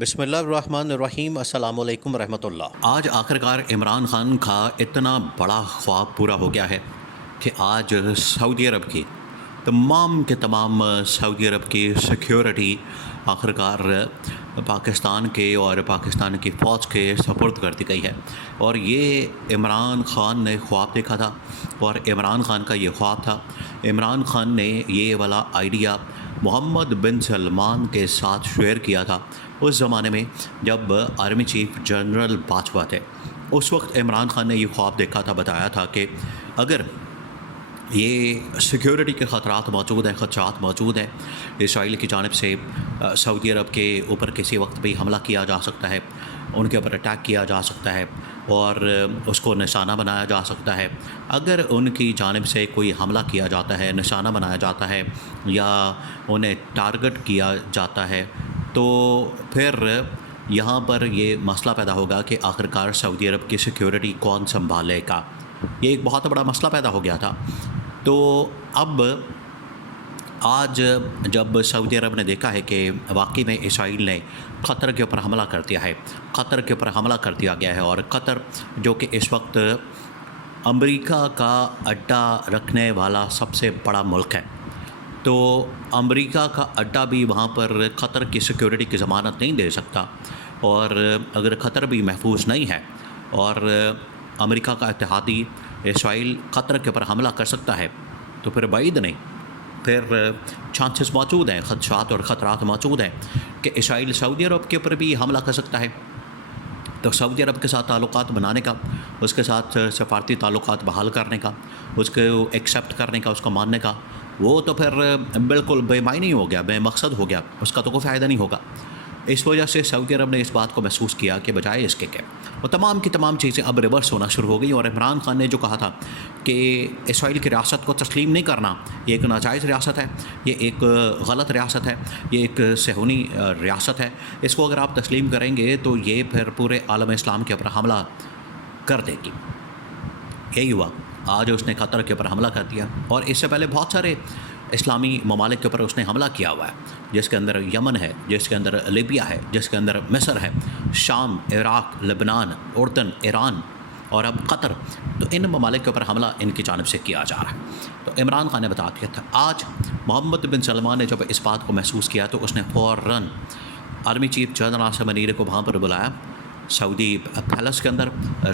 بسم اللہ الرحمن الرحیم۔ السلام علیکم ورحمۃ اللہ۔ آج آخرکار عمران خان کا اتنا بڑا خواب پورا ہو گیا ہے کہ آج سعودی عرب کی تمام کے تمام سعودی عرب کی سیکیورٹی آخرکار پاکستان کے اور پاکستان کی فوج کے سپرد کر دی گئی ہے، اور یہ عمران خان نے خواب دیکھا تھا، اور عمران خان کا یہ خواب تھا۔ عمران خان نے یہ والا آئیڈیا محمد بن سلمان کے ساتھ شیئر کیا تھا اس زمانے میں جب آرمی چیف جنرل باجوہ تھے۔ اس وقت عمران خان نے یہ خواب دیکھا تھا، بتایا تھا کہ اگر یہ سیکیورٹی کے خطرات موجود ہیں، خدشات موجود ہیں، اسرائیل کی جانب سے سعودی عرب کے اوپر کسی وقت بھی حملہ کیا جا سکتا ہے، ان کے اوپر اٹیک کیا جا سکتا ہے اور اس کو نشانہ بنایا جا سکتا ہے۔ اگر ان کی جانب سے کوئی حملہ کیا جاتا ہے، نشانہ بنایا جاتا ہے یا انہیں ٹارگٹ کیا جاتا ہے، تو پھر یہاں پر یہ مسئلہ پیدا ہوگا کہ آخرکار سعودی عرب کی سیکیورٹی کون سنبھالے گا۔ یہ ایک بہت بڑا مسئلہ پیدا ہو گیا تھا۔ تو اب آج جب سعودی عرب نے دیکھا ہے کہ واقعی میں اسرائیل نے قطر کے اوپر حملہ کر دیا ہے، قطر کے اوپر حملہ کر دیا گیا ہے، اور قطر جو کہ اس وقت امریکہ کا اڈا رکھنے والا سب سے بڑا ملک ہے، تو امریکہ کا اڈا بھی وہاں پر قطر کی سیکیورٹی کی ضمانت نہیں دے سکتا، اور اگر قطر بھی محفوظ نہیں ہے اور امریکہ کا اتحادی اسرائیل قطر کے اوپر حملہ کر سکتا ہے، تو پھر بعید نہیں، پھر چانسز موجود ہیں، خدشات اور خطرات موجود ہیں کہ اسرائیل سعودی عرب کے اوپر بھی حملہ کر سکتا ہے۔ تو سعودی عرب کے ساتھ تعلقات بنانے کا، اس کے ساتھ سفارتی تعلقات بحال کرنے کا، اس کو ایکسیپٹ کرنے کا، اس کو ماننے کا، وہ تو پھر بالکل بے معنی ہو گیا، بے مقصد ہو گیا، اس کا تو کوئی فائدہ نہیں ہوگا۔ اس وجہ سے سعودی عرب نے اس بات کو محسوس کیا کہ بجائے اس کے کہ وہ تمام کی تمام چیزیں اب ریورس ہونا شروع ہو گئی، اور عمران خان نے جو کہا تھا کہ اسرائیل کی ریاست کو تسلیم نہیں کرنا، یہ ایک ناجائز ریاست ہے، یہ ایک غلط ریاست ہے، یہ ایک صہیونی ریاست ہے، اس کو اگر آپ تسلیم کریں گے تو یہ پھر پورے عالم اسلام کے اوپر حملہ کر دے گی۔ یہی ہوا، آج اس نے قطر کے اوپر حملہ کر دیا، اور اس سے پہلے بہت سارے اسلامی ممالک کے اوپر اس نے حملہ کیا ہوا ہے، جس کے اندر یمن ہے، جس کے اندر لیبیا ہے، جس کے اندر مصر ہے، شام، عراق، لبنان، اردن، ایران اور اب قطر۔ تو ان ممالک کے اوپر حملہ ان کی جانب سے کیا جا رہا ہے۔ تو عمران خان نے بتا دیا تھا۔ آج محمد بن سلمان نے جب اس بات کو محسوس کیا تو اس نے فوراً army chief general Asim Munir کو وہاں پر بلایا، سعودی پیلس کے اندر،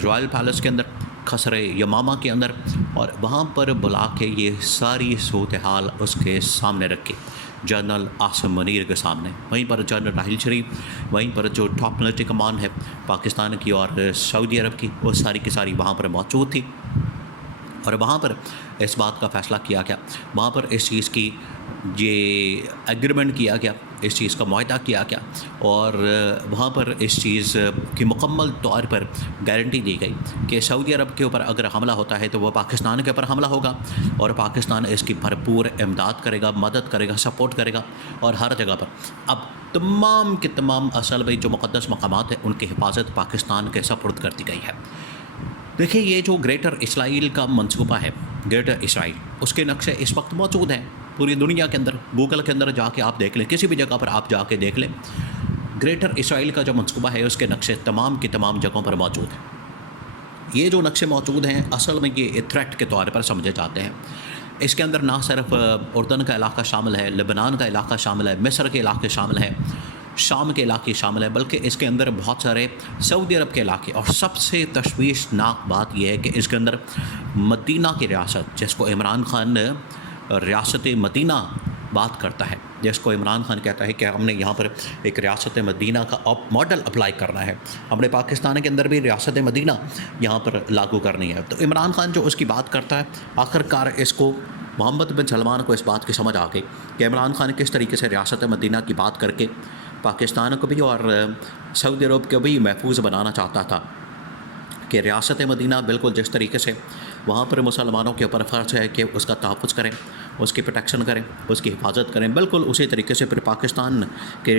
رائل پیلس کے اندر، قصر یمامہ کے اندر، اور وہاں پر بلا کے یہ ساری صورتحال اس کے سامنے رکھی، جنرل عاصم منیر کے سامنے۔ وہیں پر جنرل راحیل شریف، وہیں پر جو ٹاپ ملٹری کمان ہے پاکستان کی اور سعودی عرب کی، وہ ساری کی ساری وہاں پر موجود تھی، اور وہاں پر اس بات کا فیصلہ کیا گیا، وہاں پر اس چیز کی یہ ایگریمنٹ کیا گیا، اس چیز کا معاہدہ کیا گیا، اور وہاں پر اس چیز کی مکمل طور پر گارنٹی دی گئی کہ سعودی عرب کے اوپر اگر حملہ ہوتا ہے تو وہ پاکستان کے اوپر حملہ ہوگا، اور پاکستان اس کی بھرپور امداد کرے گا، مدد کرے گا، سپورٹ کرے گا، اور ہر جگہ پر اب تمام کے تمام اصل میں جو مقدس مقامات ہیں ان کی حفاظت پاکستان کے سپرد کر دی گئی ہے۔ دیکھیں، یہ جو گریٹر اسرائیل کا منصوبہ ہے، گریٹر اسرائیل، اس کے نقشے اس وقت موجود ہیں پوری دنیا کے اندر، گوگل کے اندر جا کے آپ دیکھ لیں، کسی بھی جگہ پر آپ جا کے دیکھ لیں، گریٹر اسرائیل کا جو منصوبہ ہے اس کے نقشے تمام کی تمام جگہوں پر موجود ہیں۔ یہ جو نقشے موجود ہیں اصل میں یہ تھریٹ کے طور پر سمجھے جاتے ہیں۔ اس کے اندر نہ صرف اردن کا علاقہ شامل ہے، لبنان کا علاقہ شامل ہے، مصر کے علاقے شامل ہے، شام کے علاقے شامل ہے، بلکہ اس کے اندر بہت سارے سعودی عرب کے علاقے، اور سب سے تشویشناک بات یہ ہے کہ اس کے اندر مدینہ کی ریاست، جس کو عمران خان ریاست مدینہ بات کرتا ہے، جس کو عمران خان کہتا ہے کہ ہم نے یہاں پر ایک ریاست مدینہ کا ماڈل اپلائی کرنا ہے، ہم نے پاکستان کے اندر بھی ریاست مدینہ یہاں پر لاگو کرنی ہے۔ تو عمران خان جو اس کی بات کرتا ہے، آخرکار اس کو محمد بن سلمان کو اس بات کی سمجھ آ گئی کہ عمران خان کس طریقے سے ریاست مدینہ کی بات کر کے پاکستان کو بھی اور سعودی عرب کو بھی محفوظ بنانا چاہتا تھا، کہ ریاست مدینہ بالکل جس طریقے سے وہاں پر مسلمانوں کے اوپر فرض ہے کہ اس کا تحفظ کریں، اس کی پروٹیکشن کریں، اس کی حفاظت کریں. بالکل اسی طریقے سے پھر پاکستان کے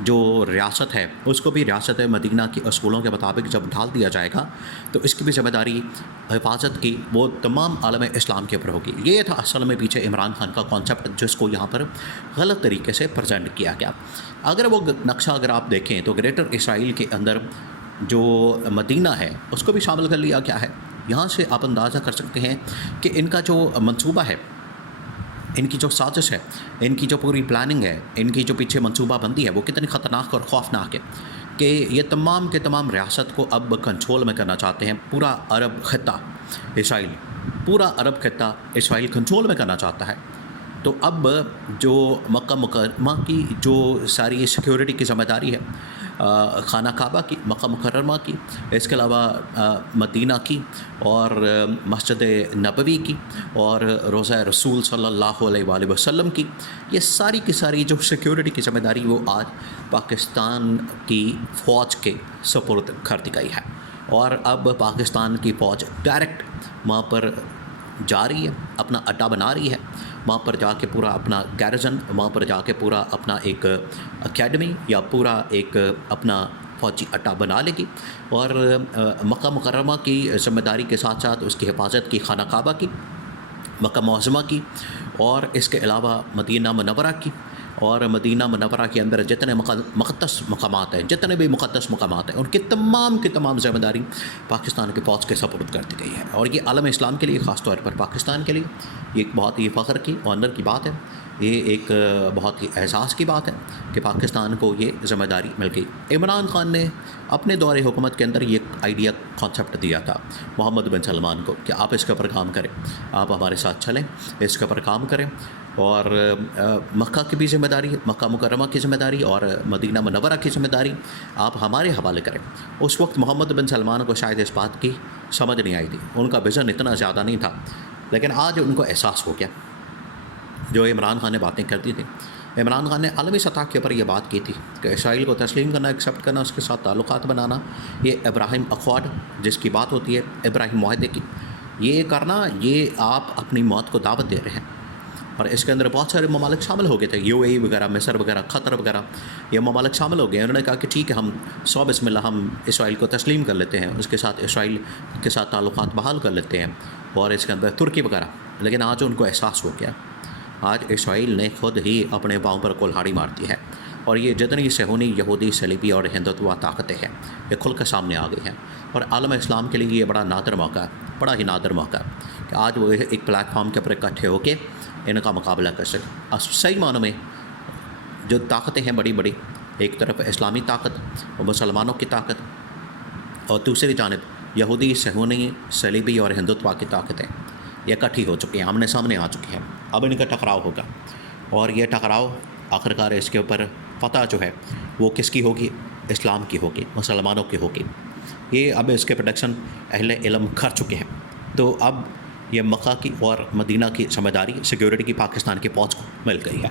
جو ریاست ہے اس کو بھی ریاست مدینہ کے اصولوں کے مطابق جب ڈھال دیا جائے گا تو اس کی بھی ذمہ داری حفاظت کی وہ تمام عالم اسلام کے اوپر ہوگی. یہ تھا اصل میں پیچھے عمران خان کا کانسیپٹ جس کو یہاں پر غلط طریقے سے پریزنٹ کیا گیا. اگر وہ نقشہ اگر آپ دیکھیں تو گریٹر اسرائیل کے اندر جو مدینہ ہے اس کو بھی شامل کر لیا گیا ہے. یہاں سے آپ اندازہ کر سکتے ہیں کہ ان کا جو منصوبہ ہے، ان کی جو سازش ہے، ان کی جو پوری پلاننگ ہے، ان کی جو پیچھے منصوبہ بندی ہے وہ کتنی خطرناک اور خوفناک ہے کہ یہ تمام کے تمام ریاست کو اب کنٹرول میں کرنا چاہتے ہیں. پورا عرب خطہ اسرائیل، پورا عرب خطہ اسرائیل کنٹرول میں کرنا چاہتا ہے. تو اب جو مکہ مکرمہ کی جو ساری سیکیورٹی کی ذمہ داری ہے، خانہ کعبہ کی، مکہ مکرمہ کی، اس کے علاوہ مدینہ کی اور مسجد نبوی کی اور روضہ رسول صلی اللہ علیہ وآلہ وسلم کی، یہ ساری کی ساری جو سیکیورٹی کی ذمہ داری وہ آج پاکستان کی فوج کے سپرد کر دی گئی ہے. اور اب پاکستان کی فوج ڈائریکٹ وہاں پر جا رہی ہے، اپنا اڈا بنا رہی ہے، وہاں پر جا کے پورا اپنا گیرزن، وہاں پر جا کے پورا اپنا ایک اکیڈمی یا پورا ایک اپنا فوجی اڈا بنا لے گی. اور مکہ مکرمہ کی ذمہ داری کے ساتھ ساتھ اس کی حفاظت کی، خانہ کعبہ کی، مکہ معظمہ کی، اور اس کے علاوہ مدینہ منورہ کی. اور مدینہ منورہ کے اندر جتنے مقدس مقامات ہیں، جتنے بھی مقدس مقامات ہیں، ان کی تمام ذمہ داری پاکستان کے فوج کے سپرد کر دی گئی ہے. اور یہ عالم اسلام کے لیے، خاص طور پر پاکستان کے لیے، یہ ایک بہت ہی فخر کی، آنر کی بات ہے. یہ ایک بہت ہی احساس کی بات ہے کہ پاکستان کو یہ ذمہ داری مل گئی. عمران خان نے اپنے دور حکومت کے اندر یہ آئیڈیا کانسیپٹ دیا تھا محمد بن سلمان کو کہ آپ اس کے اوپر کام کریں، آپ ہمارے ساتھ چلیں، اس کے اوپر کام کریں. اور مکہ کی بھی ذمہ داری، مکہ مکرمہ کی ذمہ داری اور مدینہ منورہ کی ذمہ داری آپ ہمارے حوالے کریں. اس وقت محمد بن سلمان کو شاید اس بات کی سمجھ نہیں آئی تھی، ان کا وژن اتنا زیادہ نہیں تھا، لیکن آج ان کو احساس ہو گیا. جو عمران خان نے باتیں کرتی تھیں، عمران خان نے عالمی سطح کے اوپر یہ بات کی تھی کہ اسرائیل کو تسلیم کرنا، ایکسیپٹ کرنا، اس کے ساتھ تعلقات بنانا، یہ ابراہیم اکوارڈ جس کی بات ہوتی ہے، ابراہیم معاہدے کی، یہ کرنا، یہ آپ اپنی موت کو دعوت دے رہے ہیں. اور اس کے اندر بہت سارے ممالک شامل ہو گئے تھے، یو اے ای وغیرہ، مصر وغیرہ، قطر وغیرہ، یہ ممالک شامل ہو گئے. انہوں نے کہا کہ ٹھیک ہے، ہم بسم اللہ ہم اسرائیل کو تسلیم کر لیتے ہیں، اس کے ساتھ اسرائیل کے ساتھ تعلقات بحال کر لیتے ہیں. اور اس کے اندر ترکی وغیرہ. لیکن آج ان کو احساس ہو گیا، آج اسرائیل نے خود ہی اپنے پاؤں پر کلہاڑی مار دی ہے. اور یہ جتنی صہیونی، یہودی، صلیبی اور ہندوتوا طاقتیں ہیں یہ کھل کر سامنے آ گئی ہیں. اور عالم اسلام کے لیے یہ بڑا نادر موقع ہے، بڑا ہی نادر موقع ہے کہ آج وہ ایک پلیٹ فارم کے اوپر اکٹھے ہو کے ان کا مقابلہ کر سکیں. صحیح معنوں میں جو طاقتیں ہیں بڑی بڑی، ایک طرف اسلامی طاقت اور مسلمانوں کی طاقت، اور دوسری جانب یہودی، صہیونی، صلیبی اور ہندوتوا کی طاقتیں یہ اکٹھی ہو چکی ہیں، آمنے سامنے آ چکی ہیں. اب ان کا ٹکراؤ ہوگا، اور یہ ٹکراؤ آخرکار اس کے اوپر فتح جو ہے وہ کس کی ہوگی؟ اسلام کی ہوگی، مسلمانوں کی ہوگی. یہ اب اس کے پروڈکشن اہل علم کر چکے ہیں. تو اب یہ مکہ کی اور مدینہ کی ذمہ داری سیکیورٹی کی پاکستان کی فوج کو مل گئی ہے.